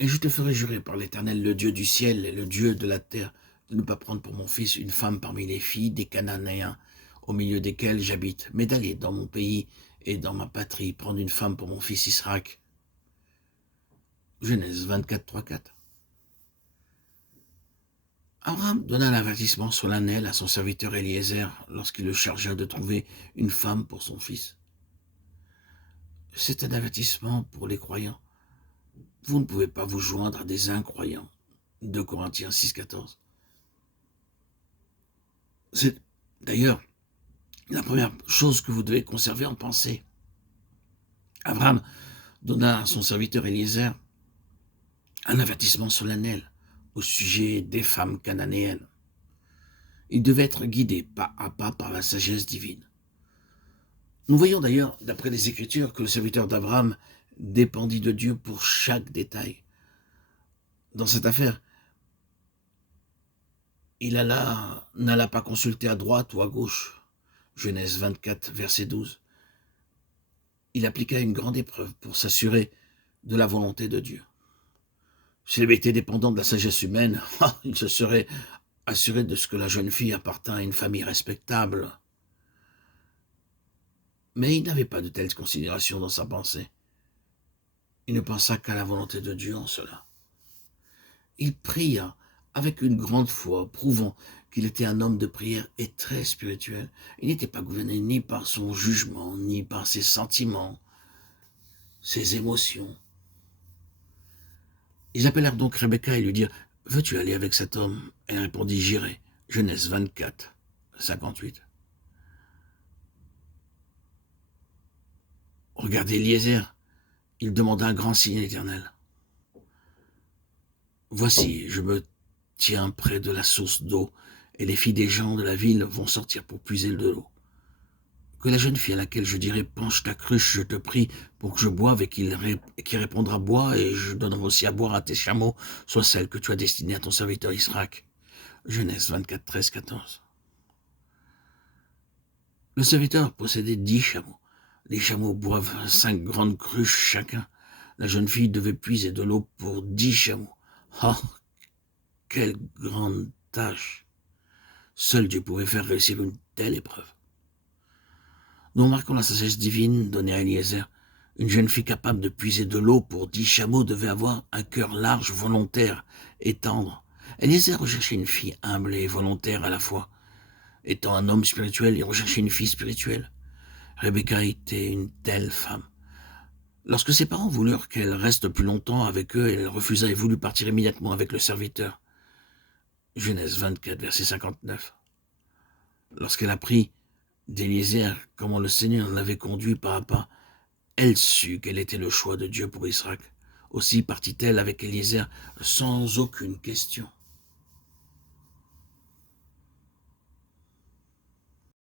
Et je te ferai jurer par l'Éternel, le Dieu du ciel et le Dieu de la terre, de ne pas prendre pour mon fils une femme parmi les filles des Cananéens, au milieu desquels j'habite, mais d'aller dans mon pays et dans ma patrie prendre une femme pour mon fils Israël. Genèse 24, 3, 4. Abraham donna l'avertissement solennel à son serviteur Eliezer lorsqu'il le chargea de trouver une femme pour son fils. C'est un avertissement pour les croyants. Vous ne pouvez pas vous joindre à des incroyants. 2 Corinthiens 6, 14. C'est d'ailleurs la première chose que vous devez conserver en pensée. Abraham donna à son serviteur Eliezer un avertissement solennel au sujet des femmes cananéennes. Il devait être guidé pas à pas par la sagesse divine. Nous voyons d'ailleurs, d'après les Écritures, que le serviteur d'Abraham dépendit de Dieu pour chaque détail. Dans cette affaire, il n'alla pas consulter à droite ou à gauche. Genèse 24, verset 12. Il appliqua une grande épreuve pour s'assurer de la volonté de Dieu. S'il avait été dépendant de la sagesse humaine, il se serait assuré de ce que la jeune fille appartint à une famille respectable. Mais il n'avait pas de telles considérations dans sa pensée. Il ne pensa qu'à la volonté de Dieu en cela. Il pria avec une grande foi, prouvant qu'il était un homme de prière et très spirituel. Il n'était pas gouverné ni par son jugement, ni par ses sentiments, ses émotions. Ils appelèrent donc Rebecca et lui dirent « Veux-tu aller avec cet homme ?» Elle répondit « J'irai. » Genèse 24, 58. Regardez Eliezer, il demanda un grand signe éternel. « Voici, je me tiens près de la source d'eau, et les filles des gens de la ville vont sortir pour puiser de l'eau. Que la jeune fille à laquelle je dirai « Penche ta cruche, je te prie, pour que je boive » et qui répondra « Bois, et je donnerai aussi à boire à tes chameaux » soit celle que tu as destinée à ton serviteur Israël. Genèse 24, 13, 14. Le serviteur possédait 10 chameaux. Les chameaux boivent 5 grandes cruches chacun. La jeune fille devait puiser de l'eau pour 10 chameaux. Oh, quelle grande tâche! Seul Dieu pouvait faire réussir une telle épreuve. Nous remarquons la sagesse divine donnée à Eliezer. Une jeune fille capable de puiser de l'eau pour 10 chameaux devait avoir un cœur large, volontaire et tendre. Eliezer recherchait une fille humble et volontaire à la fois. Étant un homme spirituel, il recherchait une fille spirituelle. Rebecca était une telle femme. Lorsque ses parents voulurent qu'elle reste plus longtemps avec eux, elle refusa et voulut partir immédiatement avec le serviteur. Genèse 24, verset 59. Lorsqu'elle apprit d'Eliezer comment le Seigneur l'avait conduit pas à pas, elle sut quel était le choix de Dieu pour Israël. Aussi partit-elle avec Eliezer sans aucune question.